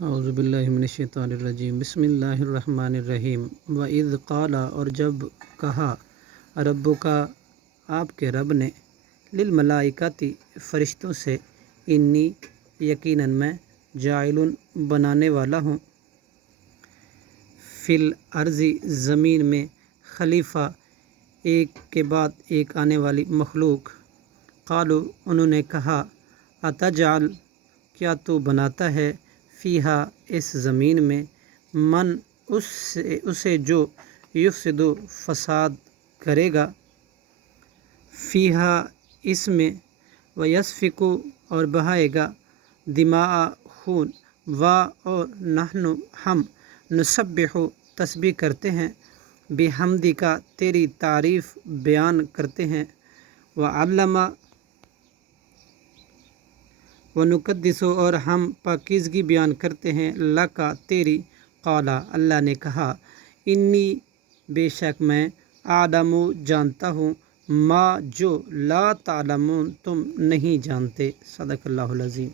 اعوذ باللہ من الشیطان الرجیم، بسم اللہ الرحمن الرحیم۔ وَإِذْ قَالَ، اور جب کہا، ربک، آپ کے رب نے، للملائکۃ، فرشتوں سے، انی، یقیناً میں، جاعل، بنانے والا ہوں، فی الارض، زمین میں، خلیفہ، ایک کے بعد ایک آنے والی مخلوق۔ قالوا، انہوں نے کہا، اتجعل، کیا تو بناتا ہے، فیہا، اس زمین میں، من، اسے جو، یفسد، فساد کرے گا، فیہا، اس میں، ویسفک، اور بہائے گا، دماء، خون، اور نحن، ہم، نسبح، تسبیح کرتے ہیں، بحمدک، تیری تعریف بیان کرتے ہیں، وعلم، ونقدس، اور ہم پاکیزگی بیان کرتے ہیں، لک، تیری، قال، اللہ نے کہا، انی، بے شک میں، اعلم، جانتا ہوں، ما، جو، لا تعلمون، تم نہیں جانتے۔ صدق اللہ العظیم۔